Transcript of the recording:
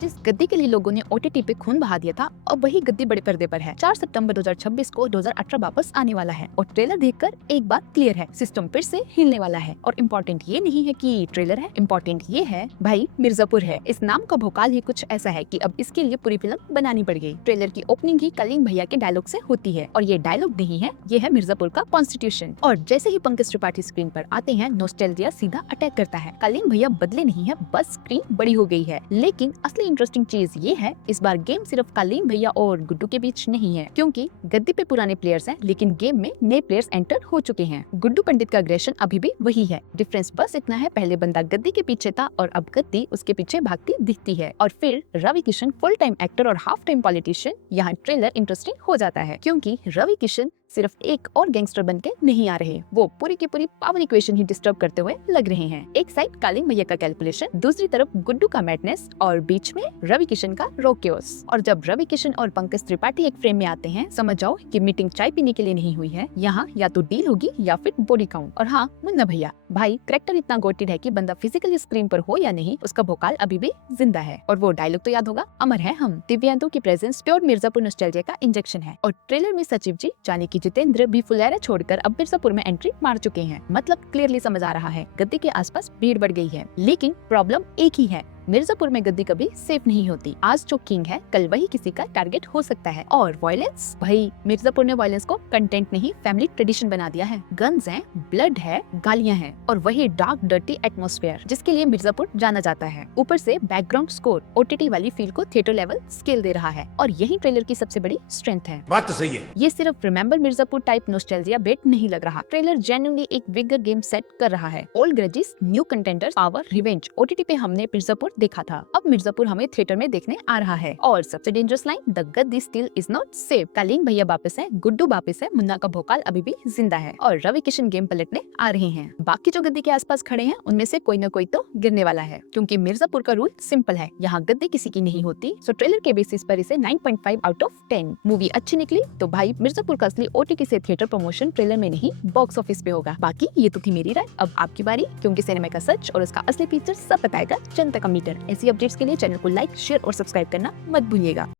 जिस गद्दी के लिए लोगों ने ओटीटी पे खून बहा दिया था, अब वही गद्दी बड़े पर्दे पर है। 4 सितंबर 2026 को 2018 वापस आने वाला है और ट्रेलर देखकर एक बात क्लियर है, सिस्टम फिर से हिलने वाला है। और इम्पोर्टेंट ये नहीं है कि ट्रेलर है, इम्पोर्टेंट ये है भाई मिर्जापुर है। इस नाम का भोकाल ही कुछ ऐसा है कि अब इसके लिए पूरी फिल्म बनानी पड़ गई। ट्रेलर की ओपनिंग ही कलीम भैया के डायलॉग से होती है और ये डायलॉग नहीं है, ये है मिर्जापुर का कॉन्स्टिट्यूशन। और जैसे ही पंकज त्रिपाठी स्क्रीन पर आते हैं, नॉस्टैल्जिया सीधा अटैक करता है। कलीम भैया बदले नहीं है, बस स्क्रीन बड़ी हो गई है। लेकिन असली इंटरेस्टिंग चीज ये है, इस बार गेम सिर्फ कलीम भैया और गुड्डू के बीच नहीं है, क्योंकि गद्दी पे पुराने प्लेयर्स हैं, लेकिन गेम में नए प्लेयर्स एंटर हो चुके हैं। गुड्डू पंडित का अग्रेशन अभी भी वही है, डिफरेंस बस इतना है, पहले बंदा गद्दी के पीछे था और अब गद्दी उसके पीछे भागती दिखती है। और फिर Ravi Kishan full time actor और हाफ टाइम पॉलिटिशियन, यहाँ ट्रेलर इंटरेस्टिंग हो जाता है, क्योंकि रवि किशन सिर्फ एक और गैंगस्टर बनके नहीं आ रहे, वो पूरी की पूरी पावर इक्वेशन ही डिस्टर्ब करते हुए लग रहे हैं। एक साइड कालिंग भैया का कैलकुलेशन, दूसरी तरफ गुड्डू का मैडनेस और बीच में रवि किशन का रोकेओस। और जब रवि किशन और पंकज त्रिपाठी एक फ्रेम में आते हैं, समझ जाओ कि मीटिंग चाय पीने के लिए नहीं हुई है, यहाँ या तो डील होगी या फिर बॉडी काउंट। और हाँ, मुन्ना भैया भाई कैरेक्टर इतना गोटेड है कि बंदा फिजिकली स्क्रीन पर हो या नहीं, उसका भोकाल अभी भी जिंदा है। और वो डायलॉग तो याद होगा, अमर है हम। दिव्यांतों की प्रेजेंस प्योर मिर्जापुर नॉस्टैल्जिया का इंजेक्शन है। और ट्रेलर में सचिव जी जाने की जितेंद्र भी फुलेरा छोड़कर अब मिर्जापुर में एंट्री मार चुके हैं। मतलब क्लियरली समझ आ रहा है, गद्दी के आसपास भीड़ बढ़ गई है। लेकिन प्रॉब्लम एक ही है, मिर्जापुर में गद्दी कभी सेफ नहीं होती। आज जो किंग है, कल वही किसी का टारगेट हो सकता है। और वायलेंस, भाई मिर्जापुर ने वायलेंस को कंटेंट नहीं फैमिली ट्रेडिशन बना दिया है। गन्स हैं, ब्लड है, गालियां हैं और वही डार्क डर्टी एटमॉस्फेयर जिसके लिए मिर्जापुर जाना जाता है। ऊपर से बैकग्राउंड स्कोर ओटीटी वाली फील को थिएटर लेवल स्केल दे रहा है और यही ट्रेलर की सबसे बड़ी स्ट्रेंथ है। बात तो सही है। ये सिर्फ रिमेंबर मिर्जापुर टाइप नॉस्टैल्जिया बेट नहीं लग रहा, ट्रेलर जेन्युइनली एक बिगर गेम सेट कर रहा है। Old grudges, new contenders, power, revenge. OTT पे हमने मिर्जापुर देखा था, अब मिर्जापुर हमें थिएटर में देखने आ रहा है। और सबसे dangerous line, the gaddi still is not safe. Kaleem भैया वापस है, गुड्डू वापस है, मुन्ना का भोकाल अभी भी जिंदा है और रवि किशन गेम पलटने आ रहे हैं। बाकी जो गद्दी के आसपास खड़े हैं, उनमें से कोई न कोई तो गिरने वाला है, क्योंकि मिर्जापुर का रूल सिंपल है, यहाँ गद्दी किसी की नहीं होती। सो ट्रेलर के बेसिस पर इसे 9.5 आउट ऑफ 10। मूवी अच्छी निकली तो भाई मिर्जापुर का असली ओटीटी से थिएटर प्रमोशन ट्रेलर में नहीं, बॉक्स ऑफिस पे होगा। बाकी ये तो थी मेरी राय, अब आपकी बारी, क्योंकि सिनेमा का सच और उसका असली फीचर सब बताएगा जनता का मीटर। ऐसी अपडेट्स के लिए चैनल को लाइक, शेयर और सब्सक्राइब करना मत भूलिएगा।